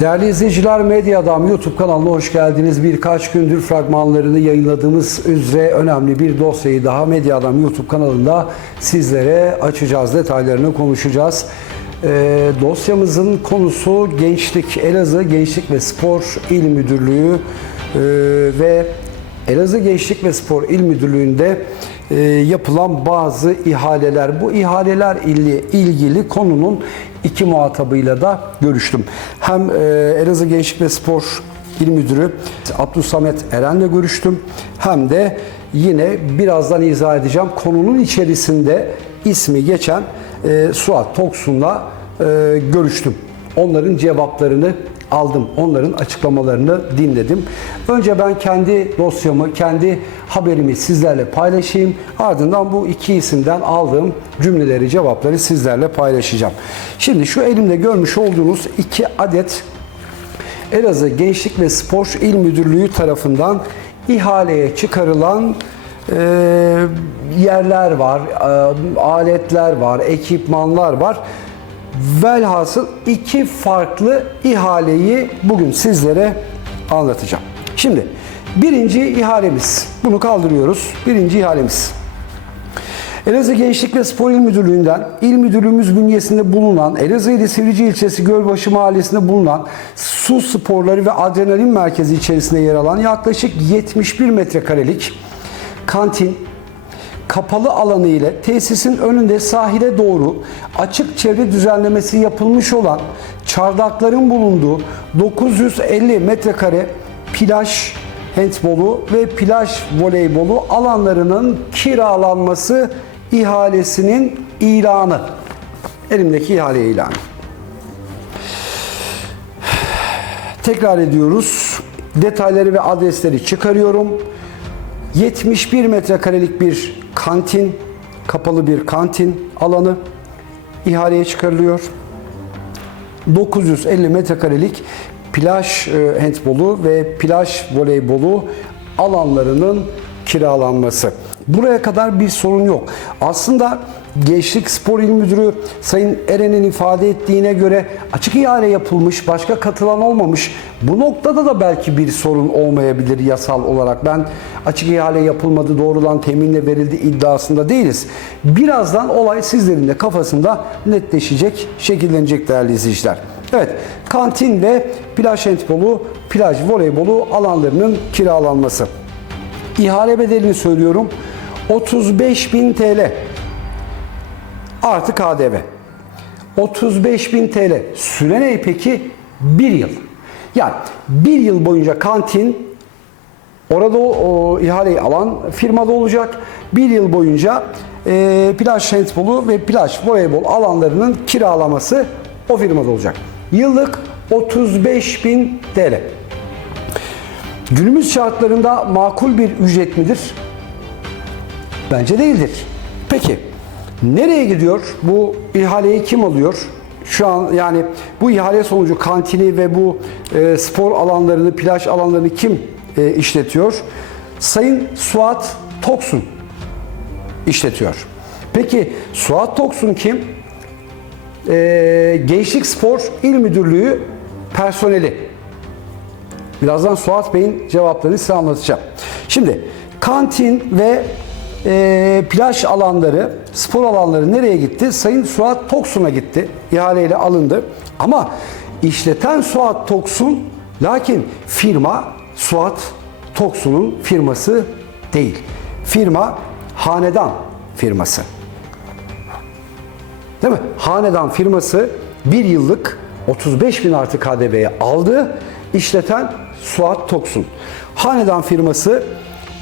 Değerli izleyiciler Medya Adam YouTube kanalına hoş geldiniz. Birkaç gündür fragmanlarını yayınladığımız üzere önemli bir dosyayı daha Medya Adam YouTube kanalında sizlere açacağız. Detaylarını konuşacağız. Ee, dosyamızın konusu gençlik. Elazığ Gençlik ve Spor İl Müdürlüğü ee, ve Elazığ Gençlik ve Spor İl Müdürlüğü'nde e, yapılan bazı ihaleler. Bu ihaleler ile ilgili konunun iki muhatabıyla da görüştüm. Hem e, Elazığ Gençlik ve Spor İl Müdürü Abdülsamet Eren'le görüştüm. Hem de yine birazdan izah edeceğim. Konunun içerisinde ismi geçen e, Suat Toksun'la e, görüştüm. Onların cevaplarını aldım. Onların açıklamalarını dinledim. Önce ben kendi dosyamı, kendi haberimi sizlerle paylaşayım. Ardından bu iki isimden aldığım cümleleri, cevapları sizlerle paylaşacağım. Şimdi şu elimde görmüş olduğunuz iki adet Elazığ Gençlik ve Spor İl Müdürlüğü tarafından ihaleye çıkarılan e, yerler var, e, aletler var, ekipmanlar var. Velhasıl iki farklı ihaleyi bugün sizlere anlatacağım. Şimdi birinci ihalemiz, bunu kaldırıyoruz. Birinci ihalemiz. Elazığ Gençlik ve Spor İl Müdürlüğü'nden İl Müdürlüğümüz bünyesinde bulunan Elazığ ili Sivrici ilçesi Gölbaşı mahallesinde bulunan su sporları ve adrenalin merkezi içerisinde yer alan yaklaşık 71 metrekarelik kantin, kapalı alanı ile tesisin önünde sahile doğru açık çevre düzenlemesi yapılmış olan çardakların bulunduğu 950 metrekare plaj handbolu ve plaj voleybolu alanlarının kiralanması ihalesinin ilanı. Elimdeki ihale ilanı. Tekrar ediyoruz. Detayları ve adresleri çıkarıyorum. 71 metrekarelik bir kantin, kapalı bir kantin alanı ihaleye çıkarılıyor. 950 metrekarelik plaj e, handbolu ve plaj voleybolu alanlarının kiralanması. Buraya kadar bir sorun yok. Aslında Gençlik Spor İl Müdürü Sayın Eren'in ifade ettiğine göre açık ihale yapılmış, başka katılan olmamış. Bu noktada da belki bir sorun olmayabilir yasal olarak. Ben açık ihale yapılmadı, doğrudan teminle verildi iddiasında değiliz. Birazdan olay sizlerin de kafasında netleşecek, şekillenecek değerli izleyiciler. Evet, kantin ve plaj handbolu, plaj voleybolu alanlarının kiralanması. İhale bedelini söylüyorum. 35.000 TL artı KDV. 35.000 TL. Süre ne peki? Bir yıl. Yani bir yıl boyunca kantin orada o, o ihaleyi alan firmada olacak. Bir yıl boyunca e, plaj handbolu ve plaj voleybol alanlarının kiralaması o firmada olacak. Yıllık 35.000 TL. Günümüz şartlarında makul bir ücret midir? Bence değildir. Peki nereye gidiyor? Bu ihaleyi kim alıyor? Şu an yani bu ihale sonucu kantini ve bu e, spor alanlarını, plaj alanlarını kim e, işletiyor? Sayın Suat Toksun işletiyor. Peki Suat Toksun kim? E, Gençlik Spor İl Müdürlüğü personeli. Birazdan Suat Bey'in cevaplarını size anlatacağım. Şimdi kantin ve e, plaj alanları, spor alanları nereye gitti? Sayın Suat Toksun'a gitti. İhaleyle alındı. Ama işleten Suat Toksun, lakin firma Suat Toksun'un firması değil. Firma Hanedan firması. Değil mi? Hanedan firması bir yıllık 35 bin artı KDV'ye aldı. İşleten Suat Toksun. Hanedan firması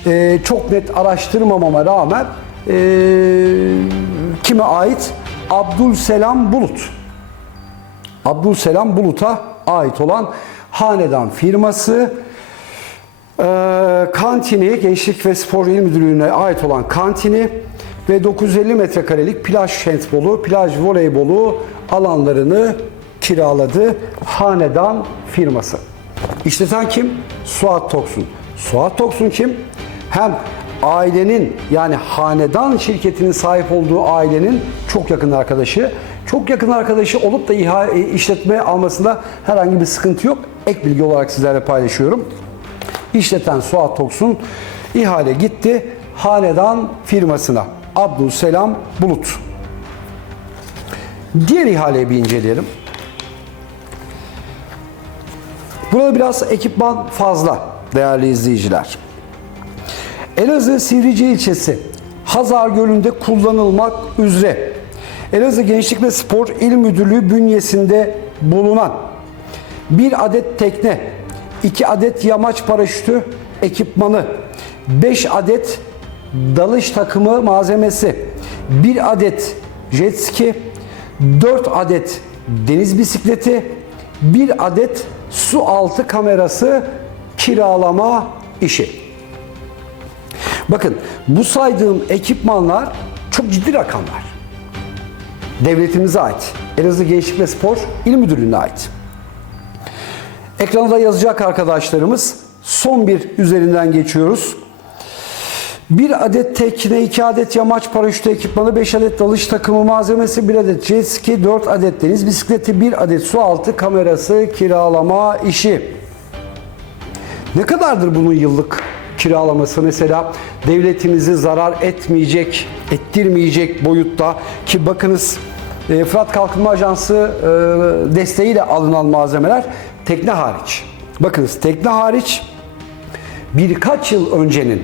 e, çok net araştırmamama rağmen e, kime ait? Abdülselam Bulut. Abdülselam Bulut'a ait olan Hanedan firması e, kantini, Gençlik ve Spor İl Müdürlüğü'ne ait olan kantini ve 950 metrekarelik plaj handbolu, plaj voleybolu alanlarını kiraladı Hanedan firması. İşleten kim? Suat Toksun. Suat Toksun kim? Hem ailenin yani hanedan şirketinin sahip olduğu ailenin çok yakın arkadaşı. Çok yakın arkadaşı olup da e, işletme almasında herhangi bir sıkıntı yok. Ek bilgi olarak sizlerle paylaşıyorum. İşleten Suat Toksun ihale gitti Hanedan firmasına. Abdülselam Bulut. Diğer ihaleyi bir inceleyelim. Burada biraz ekipman fazla değerli izleyiciler. Elazığ Sivrice ilçesi Hazar Gölü'nde kullanılmak üzere Elazığ Gençlik ve Spor İl Müdürlüğü bünyesinde bulunan bir adet tekne, iki adet yamaç paraşütü ekipmanı, 5 adet dalış takımı malzemesi, bir adet jet ski, 4 adet deniz bisikleti, bir adet su altı kamerası kiralama işi. Bakın bu saydığım ekipmanlar çok ciddi rakamlar. Devletimize ait. Elazığ Gençlik ve Spor İl Müdürlüğü'ne ait. Ekrana yazacak arkadaşlarımız. Son bir üzerinden geçiyoruz. Bir adet tekne, iki adet yamaç paraşütü ekipmanı, 5 adet dalış takımı malzemesi, bir adet jet ski, 4 adet deniz bisikleti, bir adet su altı kamerası kiralama işi. Ne kadardır bunun yıllık kiralaması mesela devletimizi zarar etmeyecek, ettirmeyecek boyutta ki bakınız e, Fırat Kalkınma Ajansı e, desteğiyle alınan malzemeler tekne hariç. Bakınız tekne hariç birkaç yıl öncenin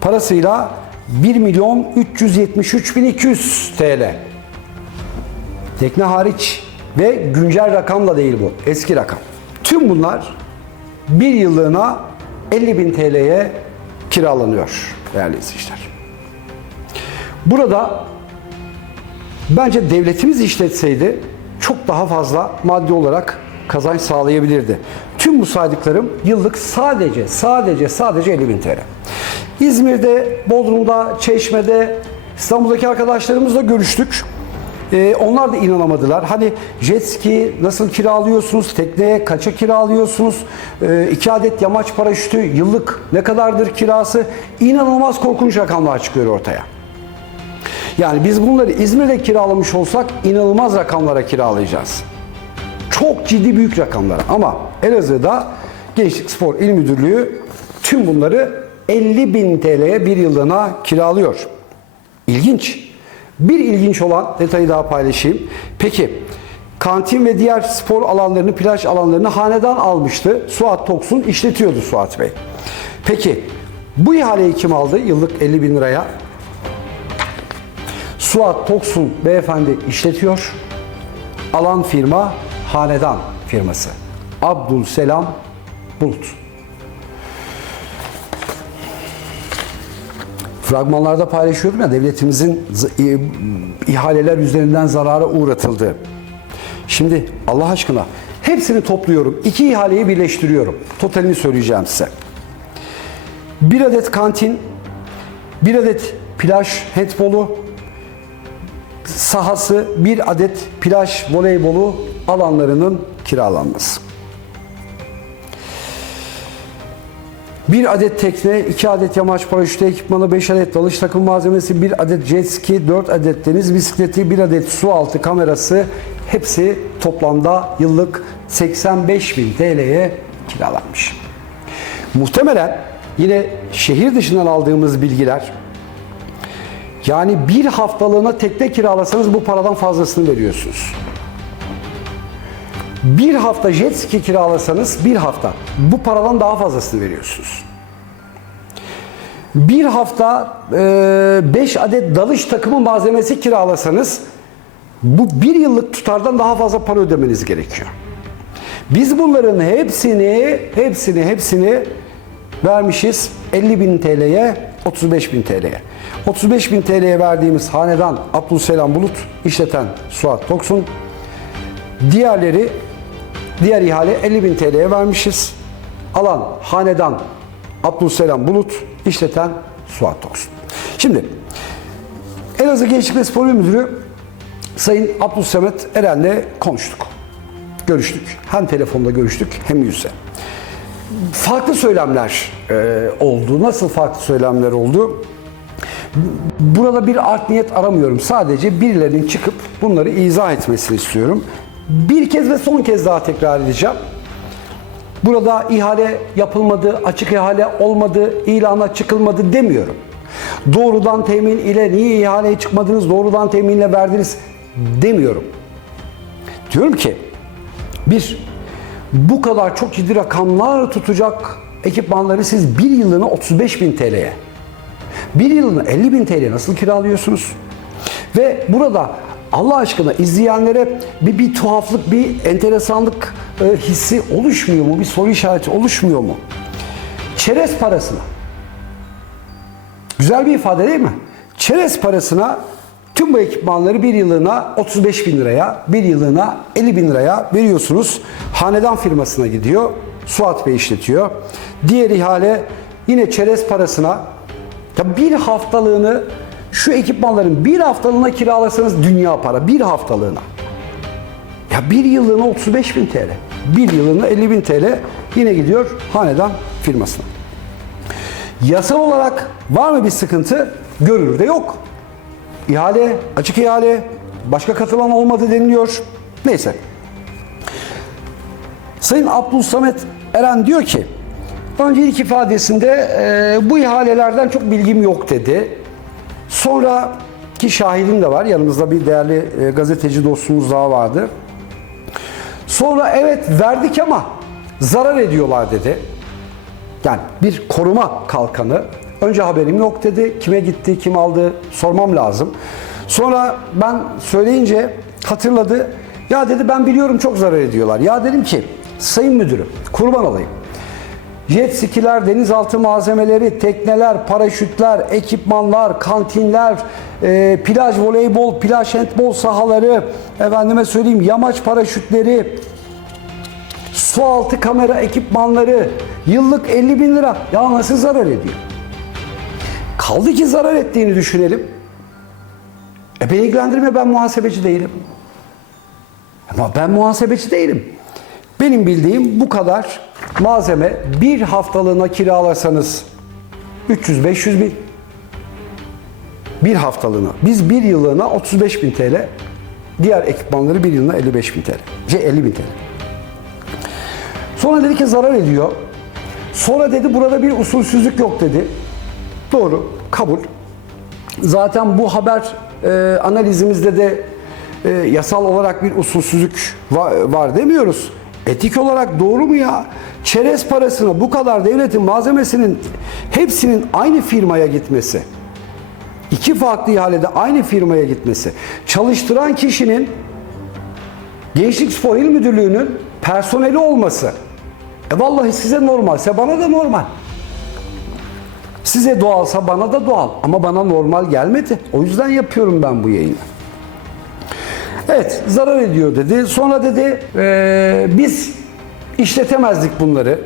parasıyla 1 milyon 373 bin 200 TL. Tekne hariç ve güncel rakamla değil bu. Eski rakam. Tüm bunlar bir yıllığına 50 bin TL'ye kiralanıyor değerli izleyiciler. Burada bence devletimiz işletseydi çok daha fazla maddi olarak kazanç sağlayabilirdi. Tüm bu saydıklarım yıllık sadece sadece sadece 50 bin TL. İzmir'de, Bodrum'da, Çeşme'de, İstanbul'daki arkadaşlarımızla görüştük. Ee, onlar da inanamadılar. Hani jet ski nasıl kiralıyorsunuz, tekneye kaça kiralıyorsunuz, ee, iki adet yamaç paraşütü yıllık ne kadardır kirası? İnanılmaz korkunç rakamlar çıkıyor ortaya. Yani biz bunları İzmir'de kiralamış olsak inanılmaz rakamlara kiralayacağız. Çok ciddi büyük rakamlar ama Elazığ'da Gençlik Spor İl Müdürlüğü tüm bunları 50 bin TL'ye bir yıllığına kiralıyor. İlginç. Bir ilginç olan detayı daha paylaşayım. Peki kantin ve diğer spor alanlarını, plaj alanlarını hanedan almıştı. Suat Toksun işletiyordu Suat Bey. Peki bu ihaleyi kim aldı yıllık 50 bin liraya? Suat Toksun beyefendi işletiyor. Alan firma Hanedan firması. Abdülselam Bulut. Fragmanlarda paylaşıyordum ya devletimizin ihaleler üzerinden zarara uğratıldığı. Şimdi Allah aşkına hepsini topluyorum. İki ihaleyi birleştiriyorum. Totalini söyleyeceğim size. Bir adet kantin, bir adet plaj handbolu, sahası, bir adet plaj voleybolu alanlarının kiralanması. Bir adet tekne, iki adet yamaç paraşütü ekipmanı, beş adet dalış takım malzemesi, bir adet jet ski, dört adet deniz bisikleti, bir adet su altı kamerası hepsi toplamda yıllık 85 bin TL'ye kiralanmış. Muhtemelen yine şehir dışından aldığımız bilgiler yani bir haftalığına tekne kiralasanız bu paradan fazlasını veriyorsunuz. Bir hafta jet ski kiralasanız bir hafta bu paradan daha fazlasını veriyorsunuz. Bir hafta 5 adet dalış takımı malzemesi kiralasanız bu bir yıllık tutardan daha fazla para ödemeniz gerekiyor. Biz bunların hepsini, hepsini, hepsini vermişiz 50 bin TL'ye, 35 bin TL'ye. 35 bin TL'ye verdiğimiz hanedan Abdülselam Bulut işleten Suat Toksun. Diğerleri, diğer ihale 50 bin TL'ye vermişiz. Alan hanedan Abdülselam Bulut işleten Suat Toksun. Şimdi Elazığ Gençlik ve Spor Müdürü Sayın Abdülsemet Eren'le konuştuk. Görüştük. Hem telefonda görüştük hem yüzle farklı söylemler e, oldu. Nasıl farklı söylemler oldu? Burada bir art niyet aramıyorum. Sadece birilerinin çıkıp bunları izah etmesini istiyorum. Bir kez ve son kez daha tekrar edeceğim. Burada ihale yapılmadı, açık ihale olmadı, ilana çıkılmadı demiyorum. Doğrudan temin ile niye ihaleye çıkmadınız, doğrudan teminle verdiniz demiyorum. Diyorum ki bir, bu kadar çok ciddi rakamlar tutacak ekipmanları siz bir yılını 35 bin TL'ye, bir yılını 50 bin TL nasıl kiralıyorsunuz? Ve burada Allah aşkına izleyenlere bir, bir tuhaflık, bir enteresanlık e, hissi oluşmuyor mu? Bir soru işareti oluşmuyor mu? Çerez parasına. Güzel bir ifade değil mi? Çerez parasına tüm bu ekipmanları bir yıllığına 35 bin liraya, bir yıllığına 50 bin liraya veriyorsunuz. Hanedan firmasına gidiyor. Suat Bey işletiyor. Diğer ihale yine çerez parasına ya bir haftalığını şu ekipmanların bir haftalığına kiralasanız dünya para. Bir haftalığına. Ya bir yıllığına 35 bin TL. Bir yıllığına 50 bin TL yine gidiyor hanedan firmasına. Yasal olarak var mı bir sıkıntı? Görülürde yok. İhale, açık ihale, başka katılan olmadı deniliyor. Neyse. Sayın Abdul Samet Eren diyor ki, önce ilk ifadesinde e, bu ihalelerden çok bilgim yok dedi. Sonra ki şahidim de var, yanımızda bir değerli e, gazeteci dostumuz daha vardı. Sonra evet verdik ama zarar ediyorlar dedi. Yani bir koruma kalkanı. Önce haberim yok dedi. Kime gitti, kim aldı sormam lazım. Sonra ben söyleyince hatırladı. Ya dedi ben biliyorum çok zarar ediyorlar. Ya dedim ki sayın müdürüm kurban olayım. Jet skiler, denizaltı malzemeleri, tekneler, paraşütler, ekipmanlar, kantinler, e, plaj voleybol, plaj handbol sahaları, efendime söyleyeyim yamaç paraşütleri, su altı kamera ekipmanları yıllık 50 bin lira. Ya nasıl zarar ediyor? Kaldı ki zarar ettiğini düşünelim. E beni ilgilendirmiyor ben muhasebeci değilim. Ama ben muhasebeci değilim. Benim bildiğim bu kadar malzeme bir haftalığına kiralarsanız 300-500 bin. Bir haftalığına. Biz bir yıllığına 35 bin TL. Diğer ekipmanları bir yılına 55 bin TL. Şey 50 bin TL. Sonra dedi ki zarar ediyor. Sonra dedi burada bir usulsüzlük yok dedi. Doğru, kabul. Zaten bu haber e, analizimizde de e, yasal olarak bir usulsüzlük var, var demiyoruz. Etik olarak doğru mu ya? Çerez parasına bu kadar devletin malzemesinin hepsinin aynı firmaya gitmesi. iki farklı ihalede aynı firmaya gitmesi. Çalıştıran kişinin Gençlik Spor İl Müdürlüğü'nün personeli olması. E vallahi size normalse bana da normal. Size doğalsa bana da doğal. Ama bana normal gelmedi. O yüzden yapıyorum ben bu yayını. Evet zarar ediyor dedi. Sonra dedi "Ee, biz işletemezdik bunları.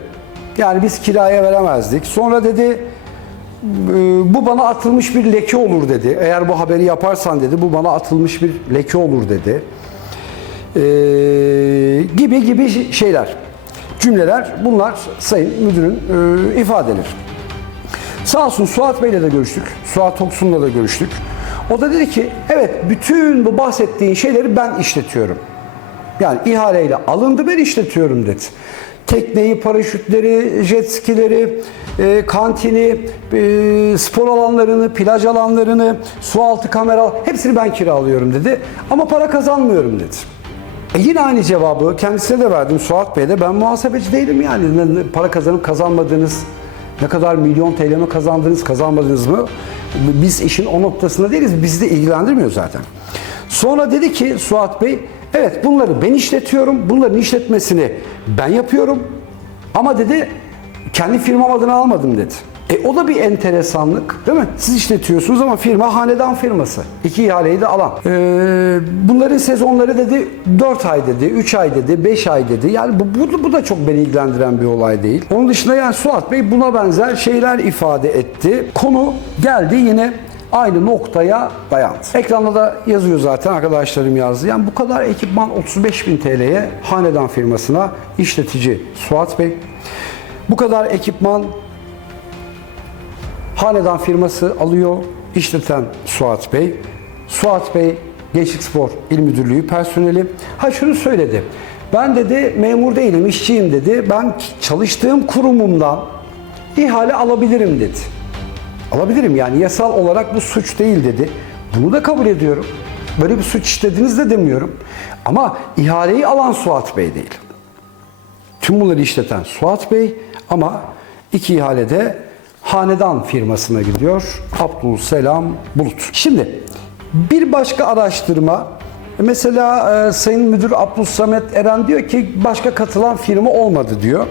Yani biz kiraya veremezdik. Sonra dedi "Ee, bu bana atılmış bir leke olur dedi. Eğer bu haberi yaparsan dedi bu bana atılmış bir leke olur dedi. Ee, gibi gibi şeyler, cümleler bunlar Sayın Müdürün e, ifadeleri. Sağ olsun Suat Bey'le de görüştük. Suat Toksun'la da görüştük. O da dedi ki evet bütün bu bahsettiğin şeyleri ben işletiyorum. Yani ihaleyle alındı ben işletiyorum dedi. Tekneyi, paraşütleri, jet skileri, e, kantini, e, spor alanlarını, plaj alanlarını, su altı kamera hepsini ben kiralıyorum dedi. Ama para kazanmıyorum dedi. E yine aynı cevabı kendisine de verdim Suat Bey'e de ben muhasebeci değilim yani para kazanıp kazanmadığınız ne kadar milyon TL mi kazandınız kazanmadınız mı biz işin o noktasında değiliz bizi de ilgilendirmiyor zaten. Sonra dedi ki Suat Bey evet bunları ben işletiyorum bunların işletmesini ben yapıyorum ama dedi kendi firmam adına almadım dedi. E o da bir enteresanlık değil mi? Siz işletiyorsunuz ama firma hanedan firması. İki ihaleyi de alan. Ee, bunların sezonları dedi 4 ay dedi, 3 ay dedi, 5 ay dedi. Yani bu, bu, bu da çok beni ilgilendiren bir olay değil. Onun dışında yani Suat Bey buna benzer şeyler ifade etti. Konu geldi yine aynı noktaya dayandı. Ekranda da yazıyor zaten arkadaşlarım yazdı. Yani bu kadar ekipman 35 bin TL'ye hanedan firmasına işletici Suat Bey. Bu kadar ekipman Hanedan firması alıyor, işleten Suat Bey. Suat Bey Gençlik Spor İl Müdürlüğü personeli. Ha şunu söyledi. Ben dedi memur değilim, işçiyim dedi. Ben çalıştığım kurumumdan ihale alabilirim dedi. Alabilirim yani yasal olarak bu suç değil dedi. Bunu da kabul ediyorum. Böyle bir suç işlediniz de demiyorum. Ama ihaleyi alan Suat Bey değil. Tüm bunları işleten Suat Bey ama iki ihalede Hanedan firmasına gidiyor. Abdülselam Bulut. Şimdi bir başka araştırma mesela e, Sayın Müdür Abdülsamet Eren diyor ki başka katılan firma olmadı diyor.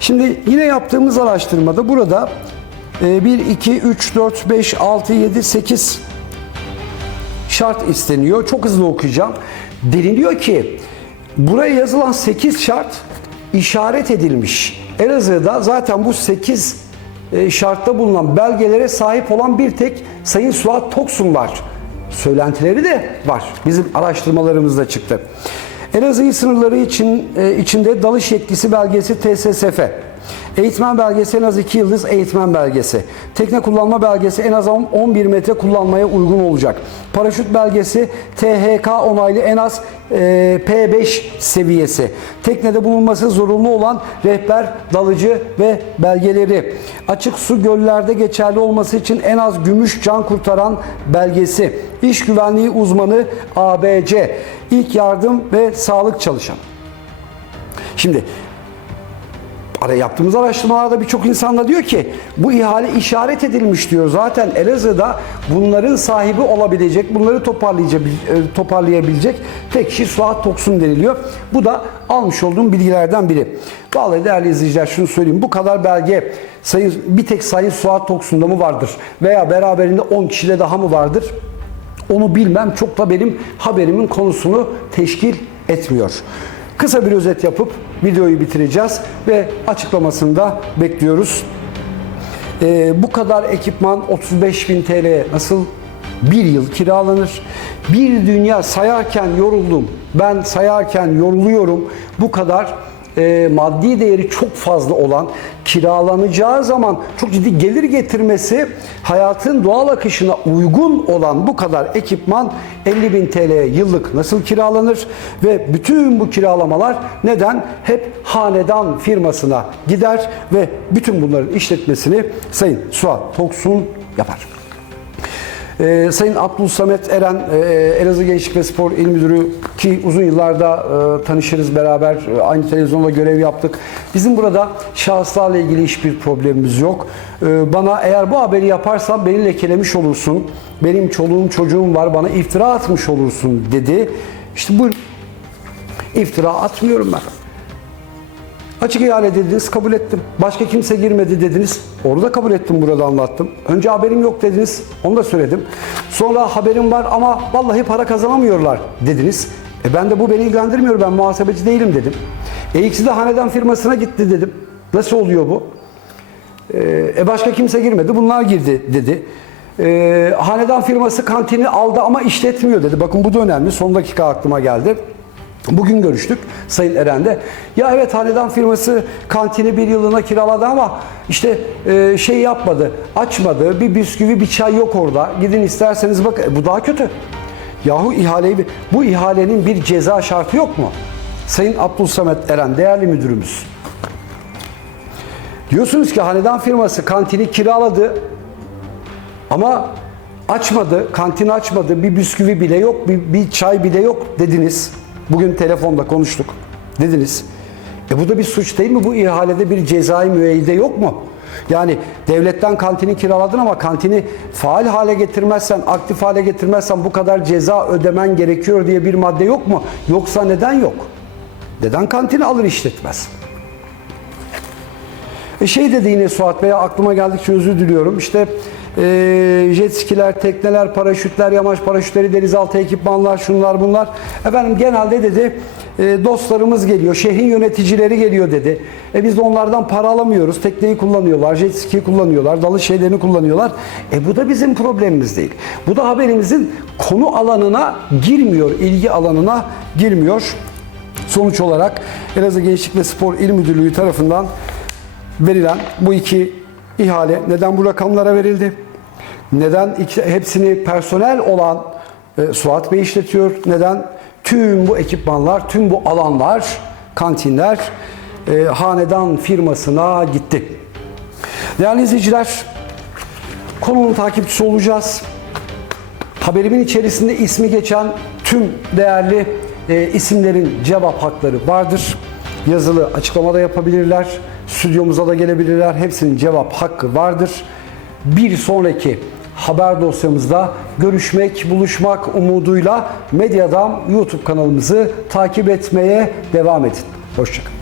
Şimdi yine yaptığımız araştırmada burada e, 1, 2, 3, 4, 5, 6, 7, 8 şart isteniyor. Çok hızlı okuyacağım. Deniliyor ki buraya yazılan 8 şart işaret edilmiş. Elazığ'da zaten bu 8 e, şartta bulunan belgelere sahip olan bir tek Sayın Suat Toksun var. Söylentileri de var. Bizim araştırmalarımızda çıktı. Elazığ sınırları için e, içinde dalış yetkisi belgesi TSSF. Eğitmen belgesi en az 2 yıldız eğitmen belgesi. Tekne kullanma belgesi en az 11 metre kullanmaya uygun olacak. Paraşüt belgesi THK onaylı en az e, P5 seviyesi. Teknede bulunması zorunlu olan rehber, dalıcı ve belgeleri. Açık su göllerde geçerli olması için en az gümüş can kurtaran belgesi. İş güvenliği uzmanı ABC. İlk yardım ve sağlık çalışanı. Şimdi Ara yaptığımız araştırmalarda birçok insan da diyor ki bu ihale işaret edilmiş diyor. Zaten Elazığ'da bunların sahibi olabilecek, bunları toparlayacak, e, toparlayabilecek tek kişi Suat Toksun deniliyor. Bu da almış olduğum bilgilerden biri. Vallahi değerli izleyiciler şunu söyleyeyim. Bu kadar belge sayın, bir tek Sayın Suat Toksun'da mı vardır? Veya beraberinde 10 kişide daha mı vardır? Onu bilmem çok da benim haberimin konusunu teşkil etmiyor. Kısa bir özet yapıp videoyu bitireceğiz ve açıklamasını da bekliyoruz. Ee, bu kadar ekipman 35.000 TL'ye nasıl bir yıl kiralanır? Bir dünya sayarken yoruldum. Ben sayarken yoruluyorum. Bu kadar e, maddi değeri çok fazla olan kiralanacağı zaman çok ciddi gelir getirmesi hayatın doğal akışına uygun olan bu kadar ekipman 50 bin TL yıllık nasıl kiralanır ve bütün bu kiralamalar neden hep hanedan firmasına gider ve bütün bunların işletmesini Sayın Suat Toksun yapar. Ee, Sayın Abdülsamet Eren, e, Elazığ Gençlik ve Spor İl Müdürü ki uzun yıllarda e, tanışırız beraber, e, aynı televizyonda görev yaptık. Bizim burada şahıslarla ilgili hiçbir problemimiz yok. E, bana eğer bu haberi yaparsan beni lekelemiş olursun, benim çoluğum çocuğum var, bana iftira atmış olursun dedi. İşte bu iftira atmıyorum ben. Açık ihale dediniz, kabul ettim. Başka kimse girmedi dediniz. Onu da kabul ettim, burada anlattım. Önce haberim yok dediniz, onu da söyledim. Sonra haberim var ama vallahi para kazanamıyorlar dediniz. E ben de bu beni ilgilendirmiyor, ben muhasebeci değilim dedim. E ikisi de hanedan firmasına gitti dedim. Nasıl oluyor bu? E, e başka kimse girmedi, bunlar girdi dedi. E, hanedan firması kantini aldı ama işletmiyor dedi. Bakın bu da önemli, son dakika aklıma geldi. Bugün görüştük Sayın Eren'de. Ya evet hanedan firması kantini bir yılına kiraladı ama işte e, şey yapmadı, açmadı. Bir bisküvi, bir çay yok orada. Gidin isterseniz bak e, bu daha kötü. Yahu ihaleyi bu ihalenin bir ceza şartı yok mu? Sayın Abdülsamet Eren değerli müdürümüz. Diyorsunuz ki hanedan firması kantini kiraladı ama açmadı, kantini açmadı, bir bisküvi bile yok, bir, bir çay bile yok dediniz. Bugün telefonda konuştuk. Dediniz. E bu da bir suç değil mi? Bu ihalede bir cezai müeyyide yok mu? Yani devletten kantini kiraladın ama kantini faal hale getirmezsen, aktif hale getirmezsen bu kadar ceza ödemen gerekiyor diye bir madde yok mu? Yoksa neden yok? Neden kantini alır işletmez? E şey dedi yine Suat Bey aklıma geldikçe özür diliyorum. İşte e, jet skiler, tekneler, paraşütler, yamaç paraşütleri, denizaltı ekipmanlar, şunlar bunlar. Efendim genelde dedi e, dostlarımız geliyor, şehrin yöneticileri geliyor dedi. E biz de onlardan para alamıyoruz. Tekneyi kullanıyorlar, jet ski kullanıyorlar, dalış şeylerini kullanıyorlar. E bu da bizim problemimiz değil. Bu da haberimizin konu alanına girmiyor, ilgi alanına girmiyor. Sonuç olarak Elazığ Gençlik ve Spor İl Müdürlüğü tarafından verilen bu iki ihale neden bu rakamlara verildi? Neden hepsini personel olan e, Suat Bey işletiyor. Neden? Tüm bu ekipmanlar, tüm bu alanlar, kantinler e, hanedan firmasına gitti. Değerli izleyiciler, konunun takipçisi olacağız. Haberimin içerisinde ismi geçen tüm değerli e, isimlerin cevap hakları vardır. Yazılı açıklamada yapabilirler. Stüdyomuza da gelebilirler. Hepsinin cevap hakkı vardır. Bir sonraki haber dosyamızda görüşmek, buluşmak umuduyla Medyadam YouTube kanalımızı takip etmeye devam edin. Hoşçakalın.